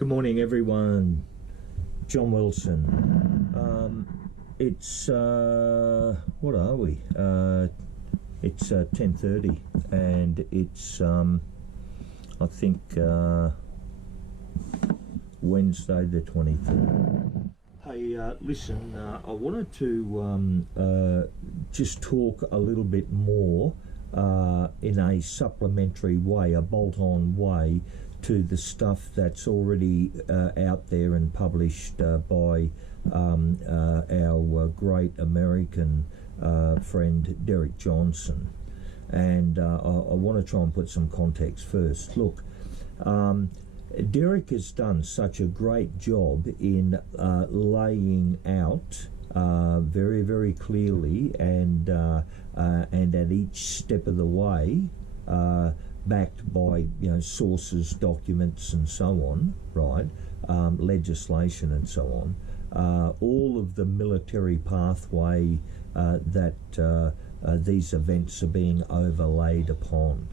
Good morning, everyone. John Wilson. It's what are we? It's 10:30, and it's I think Wednesday the 23rd. Hey, listen. I wanted to just talk a little bit more in a supplementary way, a bolt-on way, to the stuff that's already out there and published by our great American friend Derek Johnson. And I want to try and put some context first. Look, Derek has done such a great job in laying out very, very clearly and at each step of the way, backed by sources, documents, and so on, right? Legislation and so on. All of the military pathway that these events are being overlaid upon,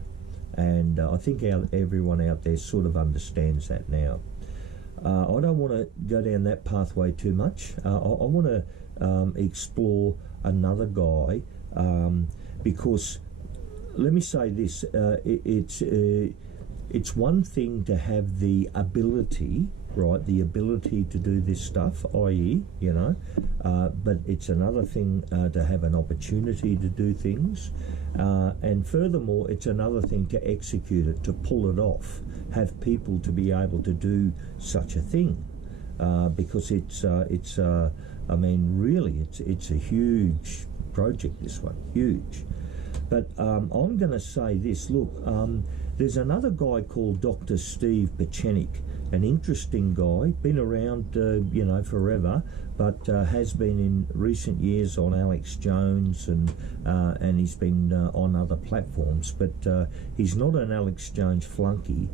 and I think everyone out there sort of understands that now. I don't want to go down that pathway too much. I want to explore another guy because. Let me say this: it's one thing to have the ability, right? The ability to do this stuff, i.e., but it's another thing to have an opportunity to do things, and furthermore, it's another thing to execute it, to pull it off, have people to be able to do such a thing, because it's I mean, really, it's a huge project. This one, huge. But I'm going to say this. Look, there's another guy called Dr. Steve Pieczenik, an interesting guy, been around, forever, but has been in recent years on Alex Jones and he's been on other platforms. But he's not an Alex Jones flunky.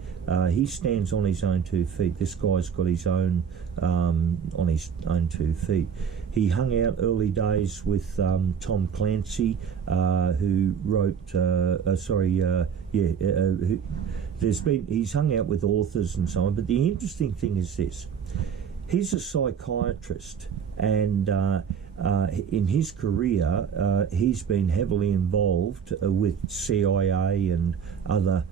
He stands on his own 2 feet. This guy's got his own on his own 2 feet. He hung out early days with Tom Clancy, who wrote. He's hung out with authors and so on. But the interesting thing is this: he's a psychiatrist, and in his career, he's been heavily involved with CIA and other,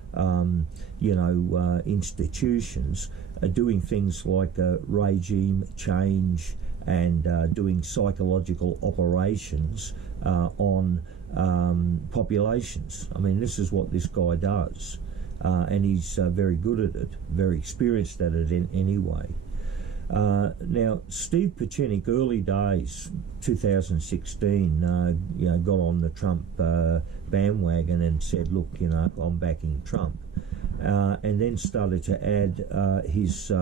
institutions, doing things like regime change and doing psychological operations on populations. I mean, this is what this guy does, and he's very good at it, very experienced at it anyway. Now, Steve Pieczenik, early days, 2016, got on the Trump bandwagon and said, look, I'm backing Trump. And then started to add his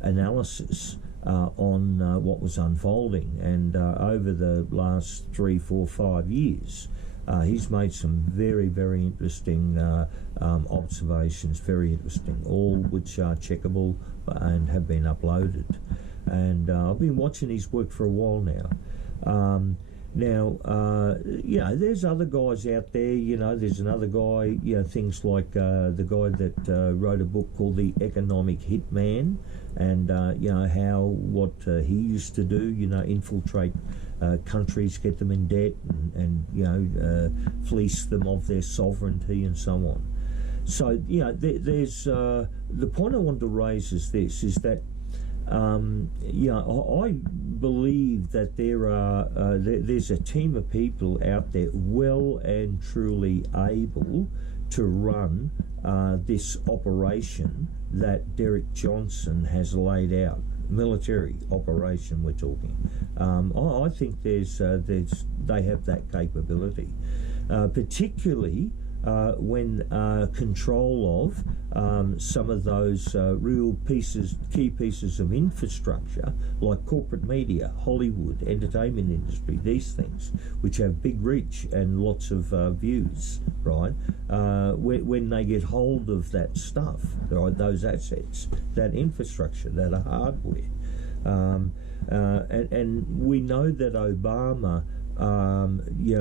analysis on what was unfolding. And over the last 3, 4, 5 years, he's made some very, very interesting observations, very interesting, all which are checkable and have been uploaded. And I've been watching his work for a while now. There's other guys out there. There's another guy, things like the guy that wrote a book called The Economic Hitman, and what he used to do, infiltrate countries, get them in debt, and fleece them of their sovereignty and so on. So there's the point I want to raise is this: is that I believe that there's a team of people out there well and truly able to run this operation that Derek Johnson has laid out. Military operation we're talking. I think they have that capability, particularly when control of some of those key pieces of infrastructure, like corporate media, Hollywood, entertainment industry, these things, which have big reach and lots of views, right? When they get hold of that stuff, right, those assets, that infrastructure, that hardware. And we know that Obama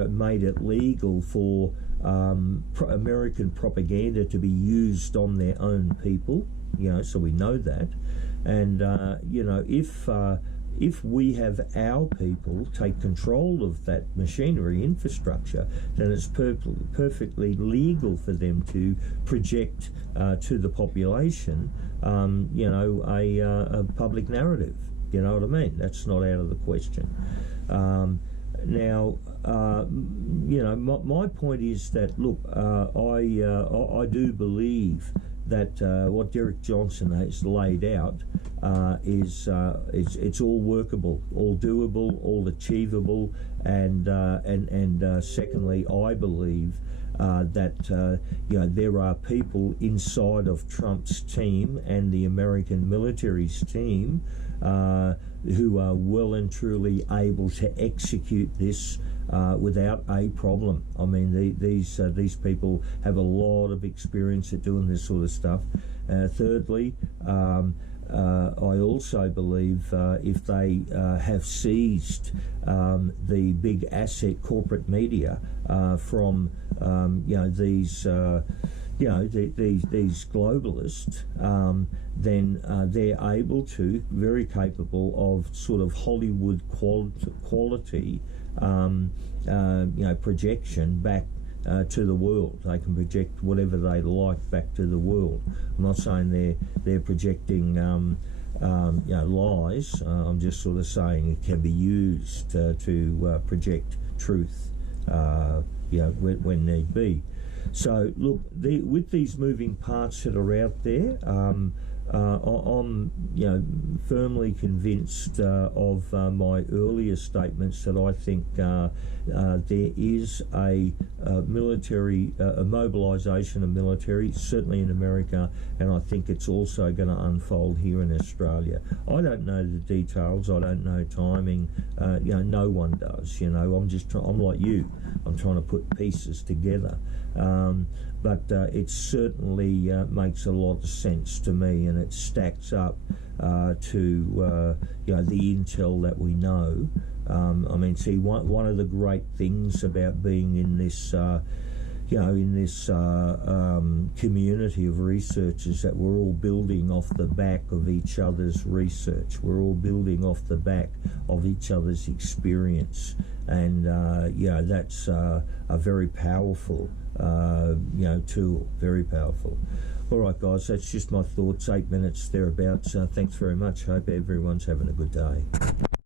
made it legal for American propaganda to be used on their own people, so we know that. And, if we have our people take control of that machinery infrastructure, then it's perfectly legal for them to project to the population, a public narrative. You know what I mean? That's not out of the question. Now, my point is that, look, I do believe that what Derek Johnson has laid out is it's all workable, all doable, all achievable, and secondly, I believe that there are people inside of Trump's team and the American military's team who are well and truly able to execute this without a problem. I mean, these people have a lot of experience at doing this sort of stuff. Thirdly, I also believe if they have seized the big asset corporate media from these globalists, then they're able to, very capable of sort of Hollywood quality projection back to the world. They can project whatever they like back to the world. I'm not saying they're projecting lies. I'm just sort of saying it can be used to project truth when need be. So look, with these moving parts that are out there, I'm firmly convinced of my earlier statements that I think there is a military, a mobilisation of military, certainly in America, and I think it's also going to unfold here in Australia. I don't know the details. I don't know timing. No one does. I'm like you. I'm trying to put pieces together. But it certainly makes a lot of sense to me, and it stacks up to the intel that we know. One of the great things about being in this community of researchers, that we're all building off the back of each other's research. We're all building off the back of each other's experience, and that's a very powerful tool, very powerful. All right, guys, that's just my thoughts, 8 minutes thereabouts. Thanks very much. Hope everyone's having a good day.